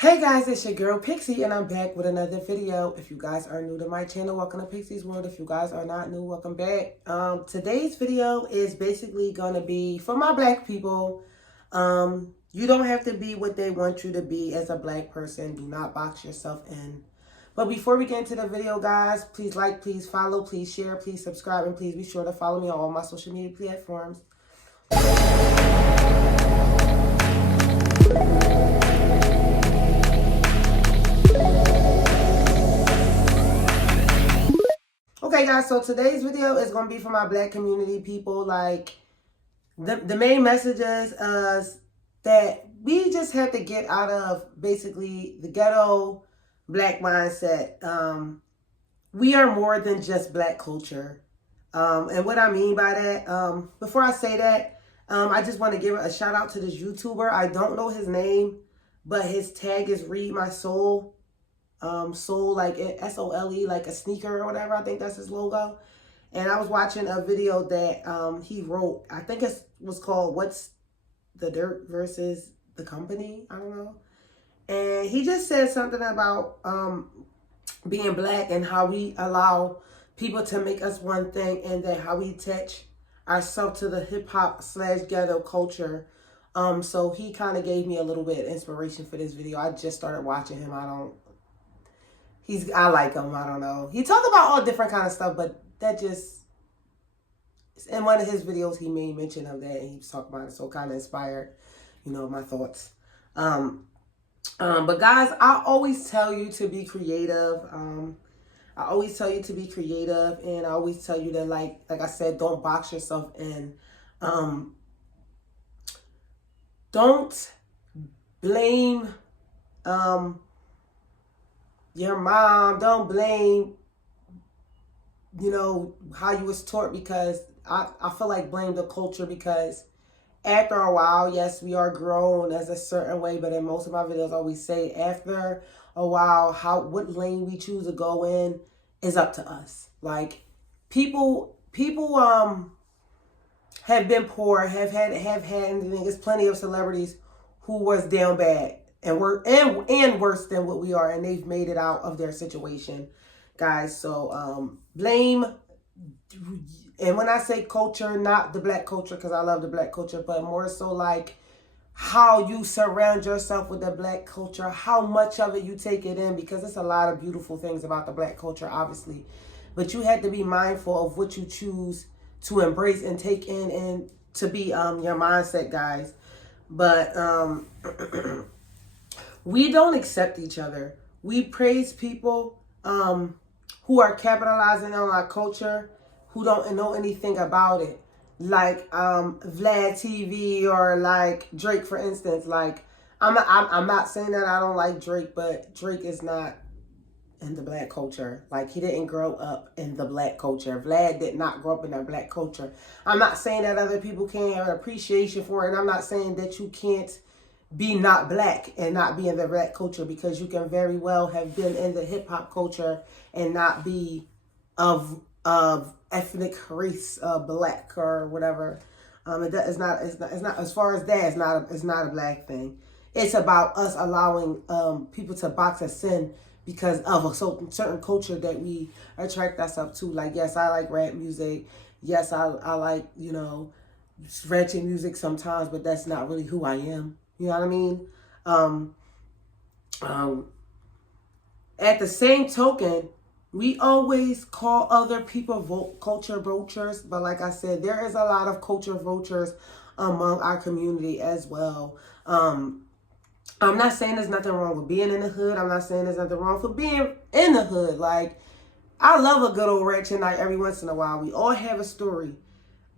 Hey guys, it's your girl Pixie and I'm back with another video. If you guys are new to my channel, welcome to Pixie's World. If you guys are not new, welcome back. Today's video is basically going to be for my black people. You don't have to be what they want you to be as a black person. Do not box yourself in. But before we get into the video, guys, please like, please follow, please share, please subscribe, and please be sure to follow me on all my social media platforms. Okay guys, so today's video is going to be for my black community people. Like, the main message is that we just have to get out of basically the ghetto black mindset. We are more than just black culture. And what I mean by that, before I say that, I just want to give a shout out to this YouTuber. I don't know his name, but his tag is Read My Soul. Soul, like S-O-L-E, like a sneaker or whatever. I think that's his logo. And I was watching a video that he wrote. I think it was called What's the Dirt versus the Company. I don't know. And he just said something about being black and how we allow people to make us one thing, and that how we attach ourselves to the hip-hop/ghetto culture. So he kind of gave me a little bit of inspiration for this video. I just started watching him. I like him. I don't know. He talked about all different kind of stuff, but that just, in one of his videos, he made mention of that, and he was talking about it, so kind of inspired, my thoughts. But guys, I always tell you to be creative. I always tell you to be creative, and I always tell you that, like I said, don't box yourself in. Don't blame, your mom. Don't blame, how you was taught, because I feel like blame the culture, because after a while, yes, we are grown as a certain way, but in most of my videos I always say after a while, what lane we choose to go in is up to us. Like, people have been poor, have had anything. There's plenty of celebrities who was down bad and worse than what we are, and they've made it out of their situation, guys. So blame, and when I say culture, not the black culture, because I love the black culture, but more so like how you surround yourself with the black culture, how much of it you take it in, because it's a lot of beautiful things about the black culture, obviously, but you have to be mindful of what you choose to embrace and take in and to be your mindset, guys. But we don't accept each other. We praise people who are capitalizing on our culture, who don't know anything about it. Like Vlad TV, or like Drake, for instance. Like, I'm not saying that I don't like Drake, but Drake is not in the black culture. Like, he didn't grow up in the black culture. Vlad did not grow up in the black culture. I'm not saying that other people can't have an appreciation for it. And I'm not saying that you can't be not black and not be in the black culture, because you can very well have been in the hip hop culture and not be of ethnic race, black or whatever. It's not as far as that. It's not a black thing. It's about us allowing people to box us in because of a certain culture that we attract ourselves to. Like, yes, I like rap music. Yes, I like ratchet music sometimes, but that's not really who I am. You know what I mean? At the same token, we always call other people culture vultures, but like I said, there is a lot of culture vultures among our community as well. I'm not saying there's nothing wrong with being in the hood. I'm not saying there's nothing wrong for being in the hood. Like, I love a good old ratchet night every once in a while. We all have a story.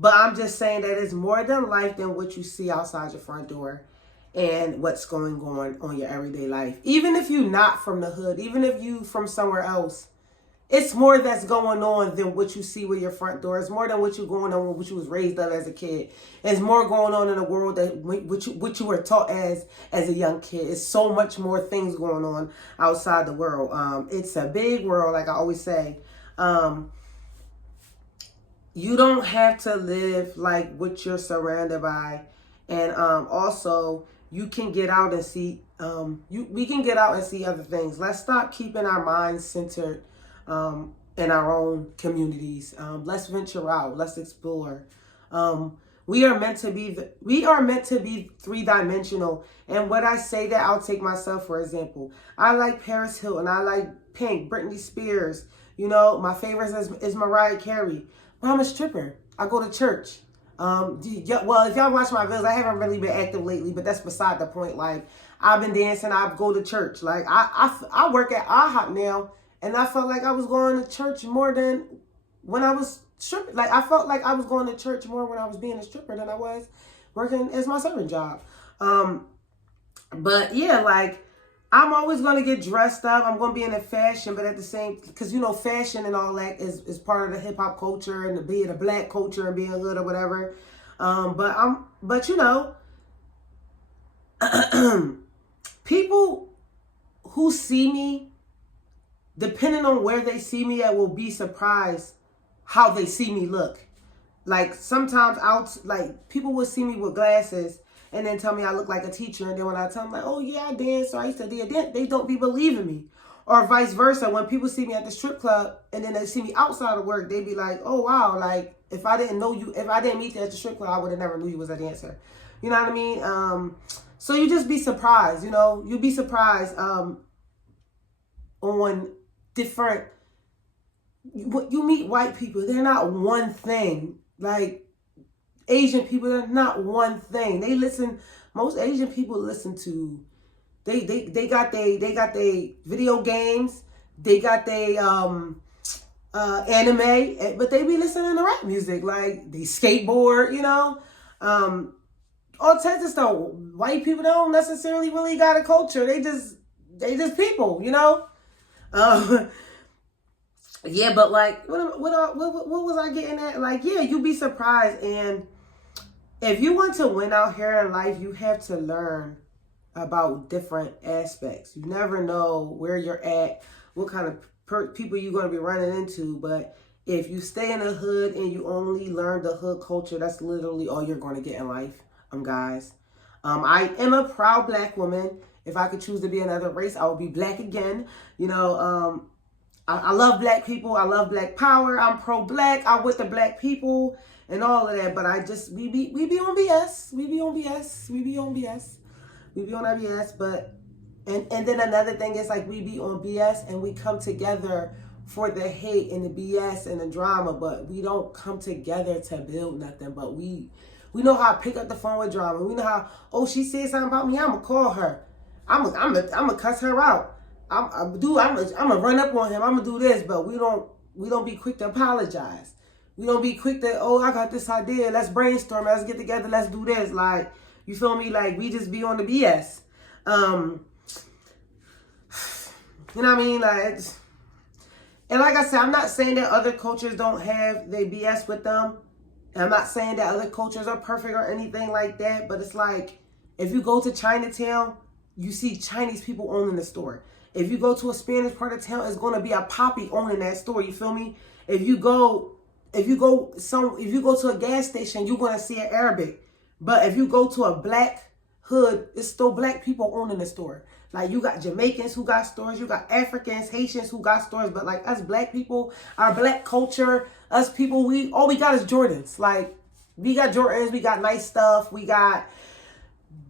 But I'm just saying that it's more than life than what you see outside your front door and what's going on your everyday life. Even if you're not from the hood, even if you from somewhere else, it's more that's going on than what you see with your front door. It's more than what you're going on with what you was raised up as a kid. It's more going on in the world that what you were taught as a young kid. It's so much more things going on outside the world. It's a big world, like I always say. You don't have to live like what you're surrounded by. And also, you can get out and see, we can get out and see other things. Let's stop keeping our minds centered in our own communities. Let's venture out. Let's explore. We are meant to be three-dimensional. And when I say that, I'll take myself for example. I like Paris Hilton. I like Pink, Britney Spears. You know, my favorite is Mariah Carey. But I'm a stripper. I go to church. Well, if y'all watch my videos, I haven't really been active lately, but that's beside the point. Like, I've been dancing. I go to church. Like, I work at IHOP now, and I felt like I was going to church more than when I was stripping. Like, I felt like I was going to church more when I was being a stripper than I was working as my servant job. But yeah, like, I'm always going to get dressed up. I'm going to be into fashion, but at the same, because, you know, fashion and all that is part of the hip hop culture and being a black culture and being hood or whatever. But you know, people who see me, depending on where they see me at, will be surprised how they see me look. Like, sometimes people will see me with glasses and then tell me I look like a teacher. And then when I tell them, like, oh, yeah, I dance, so I used to dance, they don't be believing me. Or vice versa. When people see me at the strip club and then they see me outside of work, they be like, oh, wow, like, if I didn't meet you at the strip club, I would have never knew you was a dancer. You know what I mean? So you just be surprised, you know? You'd be surprised on different... You meet white people, they're not one thing. Like, Asian people, they're not one thing. Most Asian people listen to, they got they video games, they got they anime, but they be listening to rap music. Like, they skateboard, you know, all types of stuff. White people don't necessarily really got a culture. They just people, you know. Yeah, but like, what was I getting at? Like, yeah, you'd be surprised. And if you want to win out here in life, you have to learn about different aspects. You never know where you're at, what kind of people you're going to be running into. But if you stay in the hood and you only learn the hood culture, that's literally all you're going to get in life, guys. I am a proud black woman. If I could choose to be another race, I would be black again. You know, I love black people. I love black power. I'm pro-black. I'm with the black people and all of that. But we be on BS. We be on BS. We be on BS. We be on our BS. But, and then another thing is, like, we be on BS and we come together for the hate and the BS and the drama. But we don't come together to build nothing. But we know how to pick up the phone with drama. We know how, oh, she said something about me, I'm going to call her. I'm gonna cuss her out. I'm gonna run up on him. I'm gonna do this, but we don't be quick to apologize. We don't be quick to, oh, I got this idea. Let's brainstorm. Let's get together. Let's do this. Like, you feel me? Like, we just be on the BS. You know what I mean? Like, and like I said, I'm not saying that other cultures don't have their BS with them. And I'm not saying that other cultures are perfect or anything like that. But it's like, if you go to Chinatown, you see Chinese people owning the store. If you go to a Spanish part of town, it's going to be a poppy owning that store. You feel me? If you go to a gas station, you're going to see an Arabic. But if you go to a black hood, it's still black people owning the store. Like, you got Jamaicans who got stores, you got Africans, Haitians who got stores. But like, us black people, our black culture, us people, all we got is Jordans. Like, we got Jordans, we got nice stuff, we got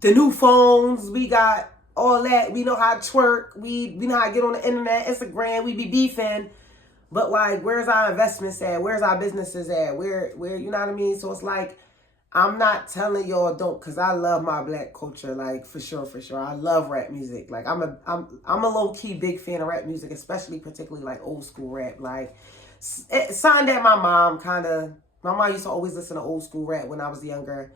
the new phones, we got all that. We know how to twerk. We know how to get on the internet, Instagram. We be beefing. But like, where's our investments at? Where's our businesses at? Where, you know what I mean? So it's like, I'm not telling y'all don't, because I love my black culture, like, for sure. I love rap music. Like, I'm a low-key big fan of rap music, especially particularly like old school rap. Like, something that my mom used to always listen to old school rap when I was younger.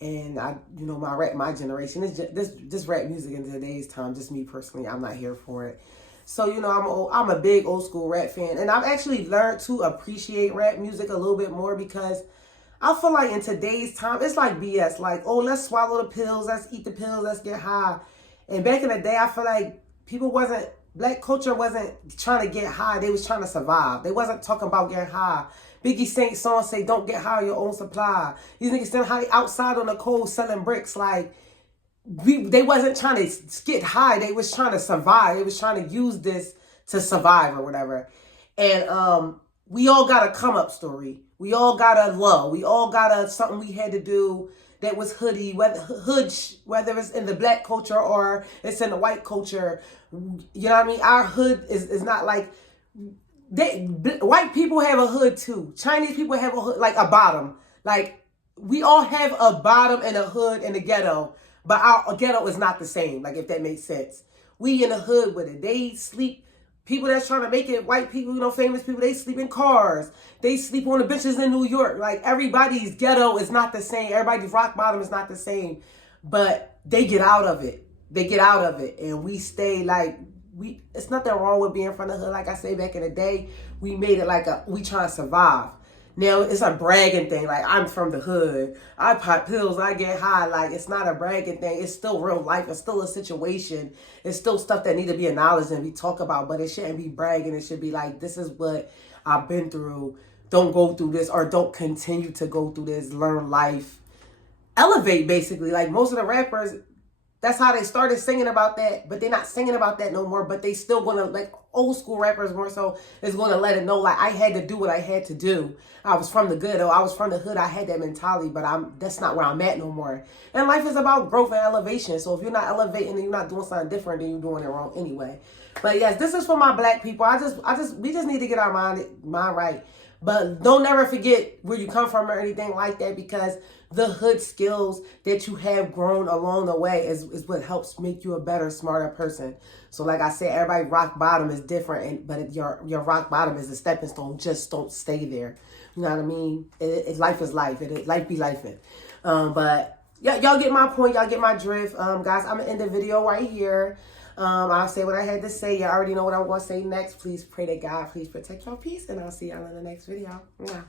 And my generation is just rap music in today's time. Just me personally, I'm not here for it. So, you know, I'm a big old school rap fan, and I've actually learned to appreciate rap music a little bit more, because I feel like in today's time, it's like BS. Like, oh, let's swallow the pills, let's eat the pills, let's get high. And back in the day, I feel like black culture wasn't trying to get high. They was trying to survive. They wasn't talking about getting high. Biggie Saint song say, don't get high on your own supply. These niggas still high outside on the cold selling bricks. Like, they wasn't trying to get high. They was trying to survive. They was trying to use this to survive or whatever. And we all got a come up story. We all got a low. We all got a something we had to do that was hoodie, whether it's in the black culture or it's in the white culture. You know what I mean? Our hood is not like white people have a hood too. Chinese people have a hood, like a bottom. Like we all have a bottom and a hood in the ghetto, but our ghetto is not the same. Like if that makes sense. We in the hood with it. They sleep. People that's trying to make it, white people, you know, famous people, they sleep in cars. They sleep on the benches in New York. Like everybody's ghetto is not the same. Everybody's rock bottom is not the same. But they get out of it. They get out of it. And we stay like, it's nothing wrong with being from the hood. Like I say back in the day, we made it like we trying to survive. Now it's a bragging thing. Like I'm from the hood. I pop pills. I get high. Like it's not a bragging thing. It's still real life. It's still a situation. It's still stuff that need to be acknowledged and we talk about. But it shouldn't be bragging. It should be like, this is what I've been through. Don't go through this, or don't continue to go through this. Learn life. Elevate, basically. Like most of the rappers, that's how they started singing about that, but they're not singing about that no more. But they still gonna, like old school rappers more so, is gonna let it know, like I had to do what I had to do. I was from the good, or I was from the hood. I had that mentality, but that's not where I'm at no more. And life is about growth and elevation. So if you're not elevating and you're not doing something different, then you're doing it wrong anyway. But yes, this is for my black people. We just need to get our mind right. But don't never forget where you come from or anything like that, because the hood skills that you have grown along the way is what helps make you a better, smarter person. So like I said, everybody rock bottom is different, but your rock bottom is a stepping stone. Just don't stay there. You know what I mean? Life is life. Life be lifing. But yeah, y'all get my point. Y'all get my drift. Guys, I'm going to end the video right here. I'll say what I had to say. Y'all already know what I'm going to say next. Please pray to God. Please protect your peace. And I'll see y'all in the next video. Mwah.